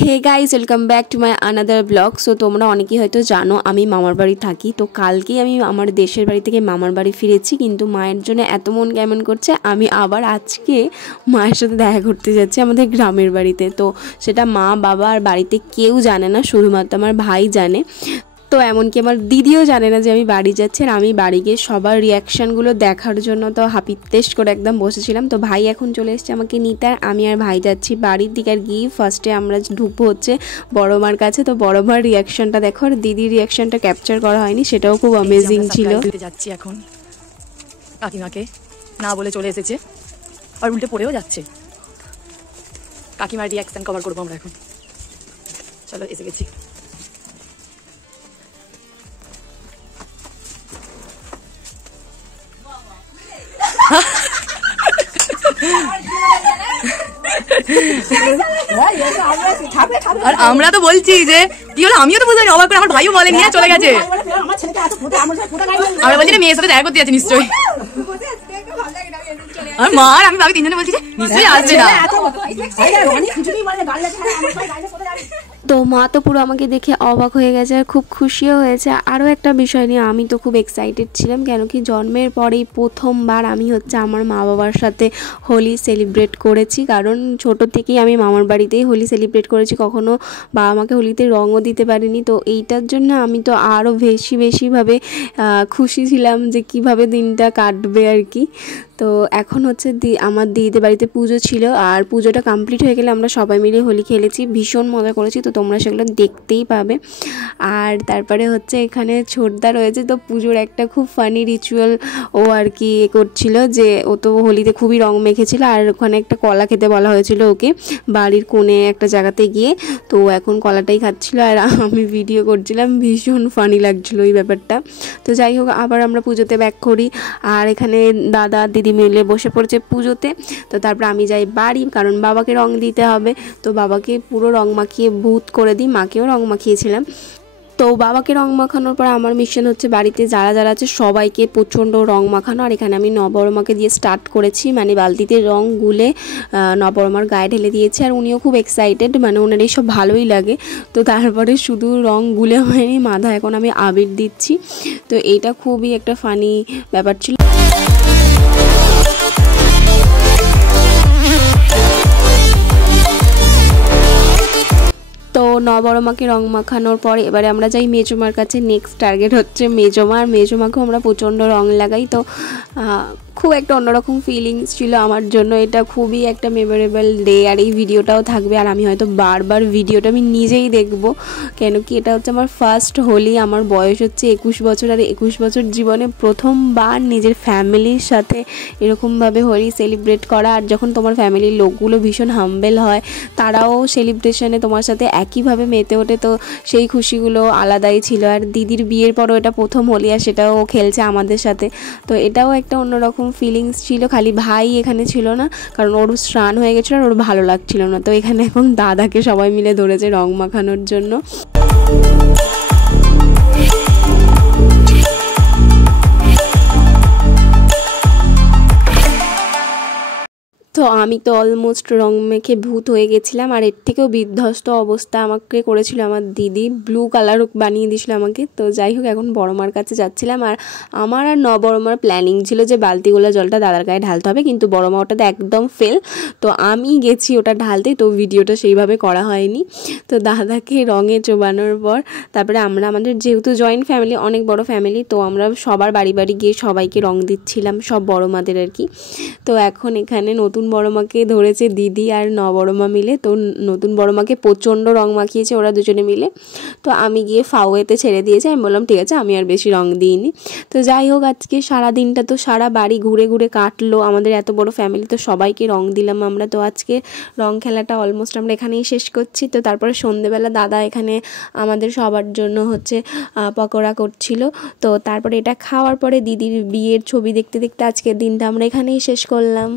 Hey guys welcome back to my another blog. So তোমরা অনেকেই হয়তো জানো আমি মামার বাড়ি থাকি। তো কালকেই আমি আমার দেশের বাড়ি থেকে মামার বাড়ি ফিরেছি, কিন্তু মায়ের জন্য এত মন কেমন করছে আমি আবার আজকে মায়ের সাথে দেখা করতে যাচ্ছি আমাদের গ্রামের বাড়িতে। তো সেটা মা বাবা আর বাড়িতে কেউ জানে না, শুধুমাত্র আমার ভাই জানে। তো এমনকি আমার দিদিও জানে না যে আমি বাড়ি যাচ্ছি। আর আমি বাড়ি গিয়ে সবার রিয়াকশানগুলো দেখার জন্য তো হাপিত্তেশ করে একদম বসেছিলাম। তো ভাই এখন চলে এসেছে আমাকে নিতে, আর আমি আর ভাই যাচ্ছি বাড়ির দিকে। আর গিয়ে ফার্স্টে আমরা ঢুকবো হচ্ছে বড় মার কাছে। তো বড় মার রিয়াকশানটা দেখো, আর দিদির রিয়াকশানটা ক্যাপচার করা হয়নি, সেটাও খুব অ্যামেজিং ছিল। যাচ্ছি এখন কাকিমাকে না বলে চলে এসেছে, আর উল্টে পড়েও যাচ্ছে। কাকিমার রিয়াকশন কভার করবো আমরা এখন। চলো এসে গেছি। আর আমরা তো বলছি যে কি হলো, আমিও তো বুঝলাম অবাক করে, আমার ভাইও বলে নিয়ে চলে গেছে। আমরা বলছি মেয়ের সাথে দেখা করতে যাচ্ছে নিশ্চয়ই। আর মা আর আমি ভাবি তিনজনে বলছি যে নিশ্চয়ই আসবে না। তো মা তো পুরো আমাকে দেখে অবাক হয়ে গেছে আর খুব খুশিও হয়েছে। আরও একটা বিষয় নিয়ে আমি তো খুব এক্সাইটেড ছিলাম, কেন কি জন্মের পরেই প্রথমবার আমি হচ্ছে আমার মা বাবার সাথে হোলি সেলিব্রেট করেছি। কারণ ছোট থেকেই আমি মামার বাড়িতেই হোলি সেলিব্রেট করেছি, কখনো বাবা আমাকে হোলিতে রঙও দিতে পারিনি। তো এইটার জন্য আমি তো আরও বেশিভাবে খুশি ছিলাম যে কিভাবে দিনটা কাটবে আর কি। তো এখন হচ্ছে আমার দিদিদের বাড়িতে পুজো ছিল, আর পুজোটা কমপ্লিট হয়ে গেলে আমরা সবাই মিলে হোলি খেলেছি, ভীষণ মজা করেছি। তো তোমরা সেগুলো দেখতেই পাবে। আর তারপরে হচ্ছে এখানে ছোটদা রয়েছে, তো পুজোর একটা খুব ফানি রিচুয়াল ও আর কি করছিল, যে ও তো হোলিতে খুবই রং মেখেছিল, আর ওখানে একটা কলা খেতে বলা হয়েছিল ওকে বাড়ির কোণে একটা জায়গাতে গিয়ে। তো এখন কলাটাই খাচ্ছিল আর আমি ভিডিও করছিলাম, ভীষণ ফানি লাগছিল এই ব্যাপারটা। তো যাই হোক, আবার আমরা পুজোতে ব্যাক করি, আর এখানে দাদা দিদি মিলে বসে পড়েছে পুজোতে। তো তারপর আমি যাই বাড়ি, কারণ বাবাকে রং দিতে হবে। তো বাবাকে পুরো রং মাখিয়ে ভূত করে দিই, মাকেও রং মাখিয়েছিলাম। তো বাবাকে রং মাখানোর পর আমার মিশন হচ্ছে বাড়িতে যারা আছে সবাইকে প্রচণ্ড রং মাখানো। আর এখানে আমি নবরমাকে দিয়ে স্টার্ট করেছি, মানে বালতিতে রং গুলে নবরমার গায়ে ঢেলে দিয়েছি। আর উনিও খুব এক্সাইটেড, মানে ওনার এইসব ভালোই লাগে। তো তারপরে শুধু রং গুলে হয়নি, মাথা এখন আমি আবির দিচ্ছি। তো এইটা খুবই একটা ফানি ব্যাপার ছিল। তো নবরমাকে রং মাখানোর পর এবারে আমরা যাই মেজমার কাছে। নেক্সট টার্গেট হচ্ছে মেজমা, আর মেজমাকেও আমরা প্রচণ্ড রং লাগাই। তো খুব একটা অন্যরকম ফিলিংস ছিল আমার জন্য, এটা খুবই একটা মেমোরেবল ডে। আর এই ভিডিওটাও থাকবে, আর আমি হয়তো বারবার ভিডিওটা আমি নিজেই দেখব, কেন কি এটা হচ্ছে আমার ফার্স্ট হোলি। আমার বয়স হচ্ছে 21 বছর, আর 21 বছর জীবনে প্রথমবার নিজের ফ্যামিলির সাথে এরকমভাবে হোলি সেলিব্রেট করা। আর যখন তোমার ফ্যামিলির লোকগুলো ভীষণ হাম্বেল হয়, তারাও সেলিব্রেশনে তোমার সাথে একইভাবে মেতে ওঠে, তো সেই খুশিগুলো আলাদাই ছিল। আর দিদির বিয়ের পরও এটা প্রথম হোলি, আর সেটাও খেলছে আমাদের সাথে। তো এটাও একটা অন্যরকম ফিলিংস ছিল। খালি ভাই এখানে ছিল না, কারণ ওর স্নান হয়ে গেছিলো আর ওর ভালো লাগছিল না। তো এখানে এখন দাদাকে সবাই মিলে ধরেছে রং মাখানোর জন্য। তো আমি তো অলমোস্ট রং মেখে ভূত হয়ে গেছিলাম, আর এর থেকেও বিধ্বস্ত অবস্থা আমাকে করেছিল আমার দিদি, ব্লু কালার বানিয়ে দিয়েছিল আমাকে। তো যাই হোক, এখন বড়মার কাছে যাচ্ছিলাম, আর আমার আর নবরমার প্ল্যানিং ছিল যে বালতিগুলো জলটা দাদার গায়ে ঢালতে হবে, কিন্তু বড়মা ওটাতে একদম ফেল। তো আমি গেছি ওটা ঢালতে, তো ভিডিওটা সেইভাবে করা হয়নি। তো দাদাকে রঙে চোবানোর পর তারপরে আমরা আমাদের যেহেতু জয়েন্ট ফ্যামিলি, অনেক বড় ফ্যামিলি, তো আমরা সবার বাড়ি গিয়ে সবাইকে রং দিচ্ছিলাম, সব বড়মাদের আর কি। তো এখন এখানে নতুন বড়মাকে ধরেছে দিদি আর নবরমা মিলে। তো নতুন বড়মাকে প্রচণ্ড রং মাখিয়েছে ওরা দুজনে মিলে। তো আমি গিয়ে ফাওয়েতে ছেড়ে দিয়েছি, আমি বললাম ঠিক আছে, আমি আর বেশি রং দিইনি। তো যাই হোক, আজকে সারা দিনটা তো সারা বাড়ি ঘুরে ঘুরে কাটলো, আমাদের এত বড় ফ্যামিলি, তো সবাইকে রং দিলাম আমরা। তো আজকে রং খেলাটা অলমোস্ট আমরা এখানেই শেষ করছি। তো তারপরে সন্ধেবেলা দাদা এখানে আমাদের সবার জন্য হচ্ছে পকোড়া করছিল। তো তারপরে এটা খাওয়ার পরে দিদির বিয়ের ছবি দেখতে দেখতে আজকের দিনটা আমরা এখানেই শেষ করলাম।